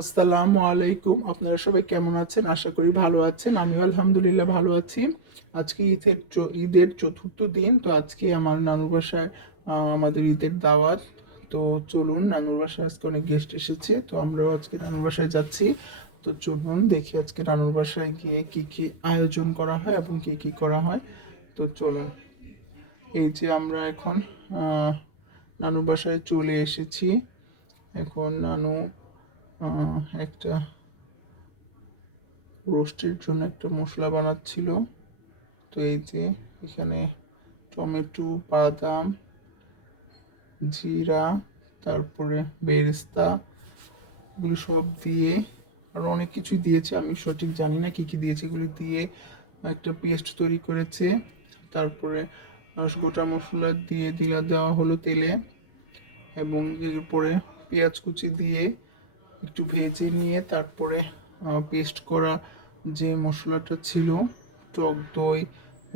আসসালামু আলাইকুম। আপনারা সবাই কেমন আছেন? আশা করি ভালো আছেন। আমিও আলহামদুলিল্লাহ ভালো আছি। আজকে ঈদের ঈদের চতুর্থ দিন, তো আজকে আমার নানুর বাসায় আমাদের ঈদের দাওয়াত। তো চলুন, নানুর বাসায় আজকে অনেক গেস্ট এসেছে, তো আমরাও আজকে নানুর বাসায় যাচ্ছি। তো চলুন, দেখি আজকে নানুর বাসায় গিয়ে কি কি আয়োজন করা হয় এবং কি কি করা হয়। তো চলুন। এই যে আমরা এখন নানুর বাসায় চলে এসেছি। এখন নানু একটা রোস্টের জন্য একটা মশলা বানাচ্ছিল। তো এই যে এখানে টমেটো, বাদাম, জিরা, তারপরে বেরেস্তা, এগুলো সব দিয়ে আরও অনেক কিছুই দিয়েছে। আমি সঠিক জানি না কি কি দিয়েছে। এগুলো দিয়ে একটা পেস্ট তৈরি করেছে। তারপরে গোটা মশলা দিয়ে দিলা দেওয়া হলো তেলে। এবং এরপরে পেঁয়াজ কুচি দিয়ে একটু ভেজে নিয়ে তারপরে পেস্ট করা যে মশলাটা ছিল, টক দই,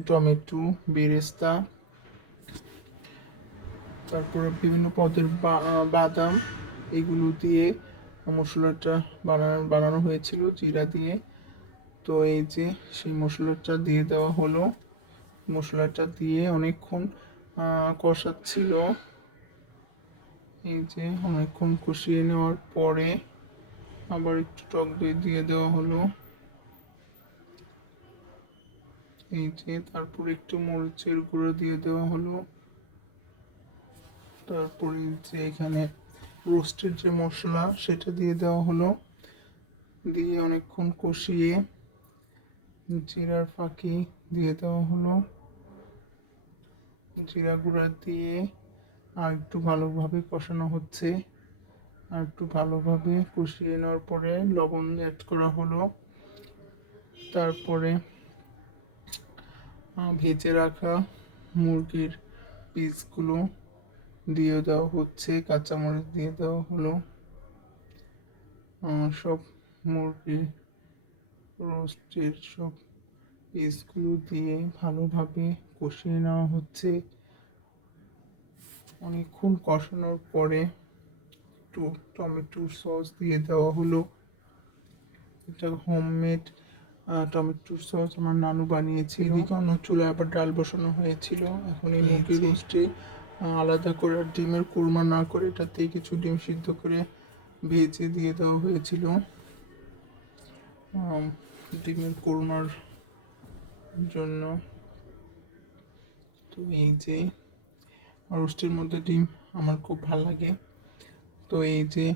টমেটো, বেরেস্তা, তারপরে বিভিন্ন পদের বাদাম, এগুলো দিয়ে মশলাটা বানানো বানানো হয়েছিল, জিরা দিয়ে। তো এই যে সেই মশলাটা দিয়ে দেওয়া হলো, মশলাটা দিয়ে অনেকক্ষণ কষাচ্ছিল। এই যে অনেকক্ষণ কষিয়ে নেওয়ার পরে আবার একটু টক দই দিয়ে দেওয়া হলো। এই যে তারপর একটু মরিচের গুঁড়ো দিয়ে দেওয়া হলো। তারপরে যে এখানে রোস্টের যে মশলা সেটা দিয়ে দেওয়া হলো। দিয়ে অনেকক্ষণ কষিয়ে জিরার ফাঁকি দিয়ে দেওয়া হলো। জিরা গুঁড়া দিয়ে আর একটু ভালোভাবে কষানো হচ্ছে। আর একটু ভালোভাবে কষিয়ে নেওয়ার পরে লবণ অ্যাড করা হলো। তারপরে ভেজে রাখা মুরগির পিসগুলো দিয়ে দেওয়া হচ্ছে, কাঁচামরিচ দিয়ে দেওয়া হলো। সব মুরগির রোস্টের সব পিসগুলো দিয়ে ভালোভাবে কষিয়ে নেওয়া হচ্ছে। অনেকক্ষণ কষানোর পরে একটু টমেটো সস দিয়ে দেওয়া হলো। এটা হোমমেড টমেটো সস আমার নানু বানিয়েছিল এদিকে অন্য চুলায় আবার ডাল বসানো হয়েছিল। এখন এই মুরগির রোস্টে আলাদা করে আর ডিমের কোরমা না করে এটাতেই কিছু ডিম সিদ্ধ করে ভেজে দিয়ে দেওয়া হয়েছিল। ডিমের কোরমার জন্য। তো এই যে রোস্টের মধ্যে ডিম আমার খুব ভালো লাগে। তো এই যে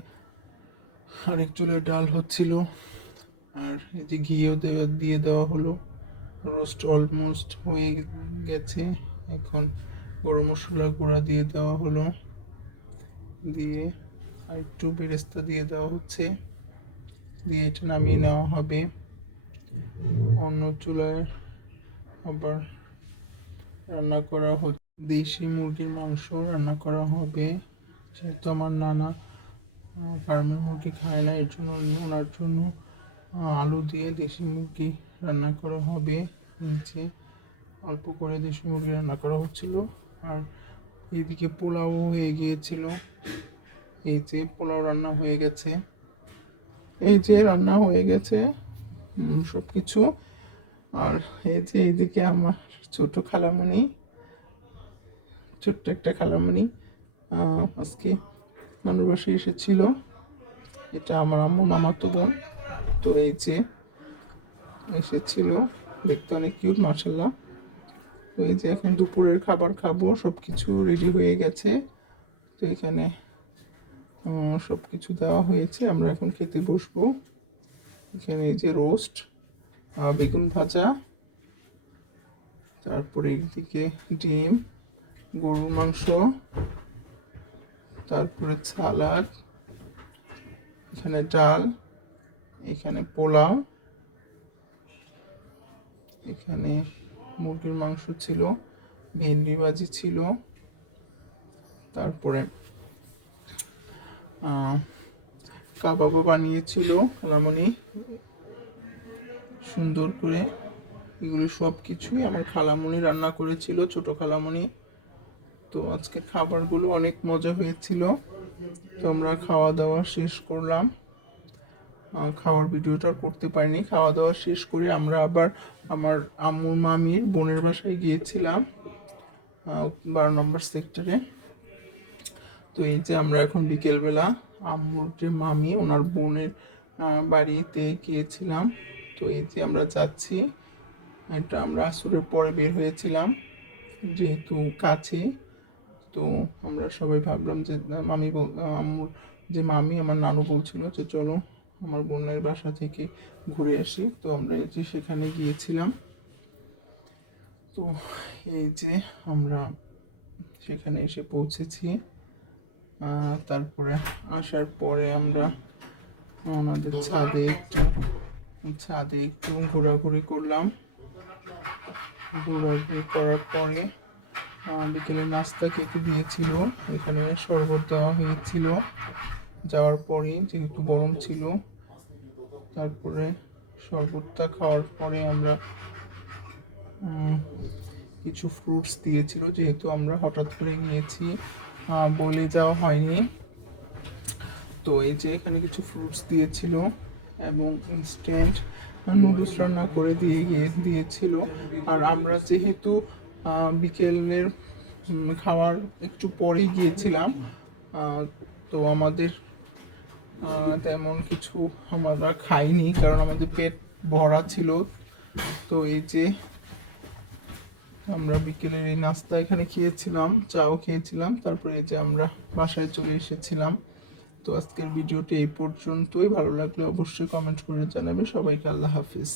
আরেক চুলের ডাল হচ্ছিল, আর এই যে ঘিও দেওয়া, দিয়ে দেওয়া হলো। রোস্ট অলমোস্ট হয়ে গেছে। এখন গরম মশলা গুঁড়া দিয়ে দেওয়া হলো। দিয়ে আর একটু বেরেস্তা দিয়ে দেওয়া হচ্ছে। দিয়ে এটা নামিয়ে নেওয়া হবে। অন্য চুলায় আবার রান্না করা হচ্ছে। দেশি মুরগির মাংস রান্না করা হবে। যেহেতু আমার নানা ফার্মের মুরগি খায় না, এর জন্য ওনার জন্য আলু দিয়ে দেশি মুরগি রান্না করা হবে। নিচে অল্প করে দেশি মুরগি রান্না করা হচ্ছিল। আর এইদিকে পোলাও হয়ে গিয়েছিল। এই যে পোলাও রান্না হয়ে গেছে। এই যে রান্না হয়ে গেছে সব কিছু আর এই যে এইদিকে আমার ছোট খালামণি, ছোট্ট একটা খালামণি আজকে নানুর বাসায় এসেছিল। এটা আমার আম্মু, মামাতো বোন। তো এই যে এসেছিল, দেখতে অনেক কিউট মার্শাল্লাহ তো এই যে এখন দুপুরের খাবার খাব সব কিছু রেডি হয়ে গেছে। তো এখানে সব কিছু দেওয়া হয়েছে, আমরা এখন খেতে বসবো। এখানে এই যে রোস্ট বেগুন ভাজা। তারপরে এদিকে ডিম, গরুর মাংস। তারপরে সালাদ এখানে ডাল, এখানে পোলাও, এখানে মুরগির মাংস ছিল, ভেন্ডি ভাজি ছিল, তারপরে কাবাবও বানিয়েছিল খালামণি। সুন্দর করে এগুলো সব কিছুই আমার খালামণি রান্না করেছিল, ছোট খালামণি তো আজকে খাবারগুলো অনেক মজা হয়েছিল। তো আমরা খাওয়া দাওয়া শেষ করলাম। খাওয়ার ভিডিওটা করতে পারিনি। খাওয়া দাওয়া শেষ করে আমরা আবার আমার আম্মুর মামির বোনের বাসায় গিয়েছিলাম বারো নম্বর সেক্টরে। তো এই যে আমরা এখন বিকেলবেলা আম্মুর যে মামি, ওনার বোনের বাড়িতে গিয়েছিলাম। তো এই যে আমরা যাচ্ছি, এটা আমরা আসরের পরে বের হয়েছিলাম, যেহেতু কাছে। তো আমরা সবাই ভাবলাম যে মামি বল- আম্মুর যে মামি আমার নানু বলছিল যে, চলো আমার বোনের বাসা থেকে ঘুরে আসি। তো আমরা যে সেখানে গিয়েছিলাম। তো এই যে আমরা সেখানে এসে পৌঁছেছি। তারপরে আসার পরে আমরা আমাদের ছাদে একটু ছাদে একটু ঘোরাঘুরি করলাম। ঘোরাঘুরি করার পরে বিকেলে নাস্তা খেতে দিয়েছিল। এখানে শরবত দেওয়া হয়েছিল। যাওয়ার পরে যেহেতু গরম ছিল, তারপরে শরবতটা খাওয়ার পরে আমরা কিছু ফ্রুটস দিয়েছিল যেহেতু আমরা হঠাৎ করে গিয়েছি বলে যাওয়া হয়নি। তো এই যে এখানে কিছু ফ্রুটস দিয়েছিল এবং ইনস্ট্যান্ট নুডলস রান্না করে দিয়ে গিয়ে দিয়েছিল। আর আমরা যেহেতু বিকেলের খাওয়ার একটু পরেই গিয়েছিলাম। তো আমাদের তেমন কিছু আমরা খাইনি, কারণ আমাদের পেট ভরা ছিল। তো এই যে আমরা বিকেলের এই নাস্তা এখানে খেয়েছিলাম, চাও খেয়েছিলাম, তারপরে এই যে আমরা বাসায় চলে এসেছিলাম। তো আজকের ভিডিওটি এই পর্যন্তই। ভালো লাগলে অবশ্যই কমেন্ট করে জানাবে। সবাইকে আল্লাহ হাফিজ।